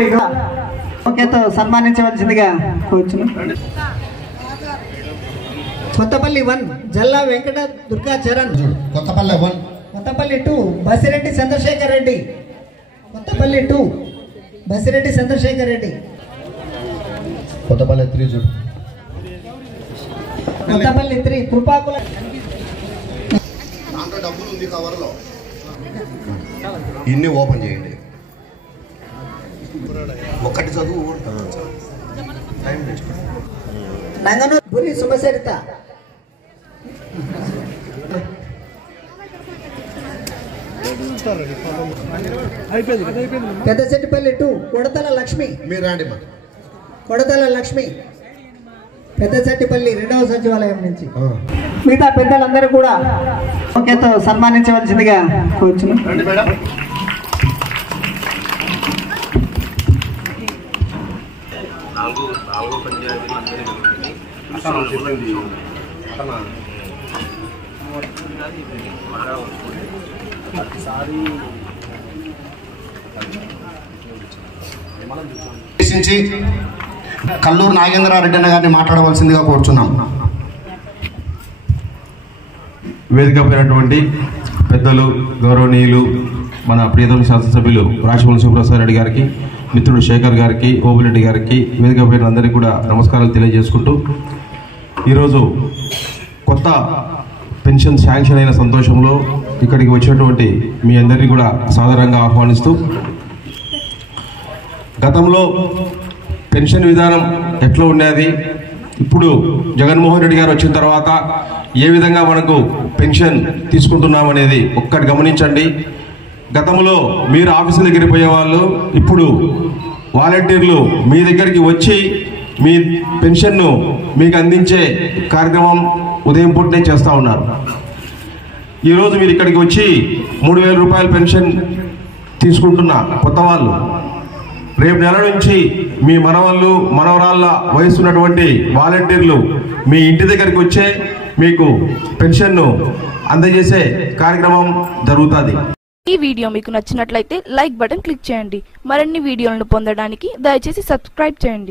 బహుమతిగా ఓకేతో సన్మానించవలసిందిగా కోరుచున్నాం. కొత్తపల్లి 1 జల్లా వెంకట దుర్గా చరణ్, కొత్తపల్లి 1, కొత్తపల్లి 2 బసిరెడ్డి చంద్రశేఖర్ రెడ్డి, కొత్తపల్లి 2 బసిరెడ్డి చంద్రశేఖర్ రెడ్డి, కొత్తపల్లి 3 చూడు, కొత్తపల్లి 3 కృపాకుల. దాంట్లో డబ్బులు ఉంది కవర్లో, ఇన్ని ఓపెన్ చేయండి. ఒక్కటి చదువు టైం వేస్ట్. నంగనూరు బురి శుభచరిత, పెద్దచెట్టిపల్లి 2 కొడతల లక్ష్మి, మీరు రండి మా కొడతల లక్ష్మి పెద్దచెట్టిపల్లి 2వ సచివాలయం నుంచి. మిగతా పెద్దలందరూ కూడా ఓకేతో సన్మానించవలసిందిగా కోరుచున్నాం. రండి మేడం. కల్లూరు నాగేంద్రారెడ్డి అన్న గారిని మాట్లాడవలసిందిగా కోరుచున్నాం. వేదికపైనటువంటి పెద్దలు, గౌరవనీయులు, మన ప్రియతమ శాసనసభ్యులు రాజమౌళి శివప్రసాద్ రెడ్డి గారికి, మిత్రుడు శేఖర్ గారికి, ఓబులెడ్డి గారికి, వేదికపైన అందరికీ కూడా నమస్కారాలు తెలియజేసుకుంటూ, ఈరోజు కొత్త పెన్షన్ శాంక్షన్ అయిన సంతోషంలో ఇక్కడికి వచ్చినటువంటి మీ అందరినీ కూడా సాదరంగా ఆహ్వానిస్తూ, గతంలో పెన్షన్ విధానం ఎట్లా ఉండేది, ఇప్పుడు జగన్మోహన్ రెడ్డి గారు వచ్చిన తర్వాత ఏ విధంగా మనకు పెన్షన్ తీసుకుంటున్నామనేది ఒక్కటి గమనించండి. గతంలో మీరు ఆఫీసు దగ్గరికి పోయేవాళ్ళు, ఇప్పుడు వాలంటీర్లు మీ దగ్గరికి వచ్చి మీ పెన్షన్ను మీకు అందించే కార్యక్రమం ఉదయం పూటనే చేస్తూ ఉన్నారు. ఈరోజు మీరు ఇక్కడికి వచ్చి 3,000 రూపాయల పెన్షన్ తీసుకుంటున్న కొత్త వాళ్ళు, రేపు నెల నుంచి మీ మనవాళ్ళు, మనవరాళ్ళ వయసున్నటువంటి వాలంటీర్లు మీ ఇంటి దగ్గరికి వచ్చే మీకు పెన్షన్ను అందజేసే కార్యక్రమం జరుగుతుంది. ఈ వీడియో మీకు నచ్చినట్లయితే లైక్ బటన్ క్లిక్ చేయండి. మరిన్ని వీడియోలను పొందడానికి దయచేసి సబ్స్క్రైబ్ చేయండి.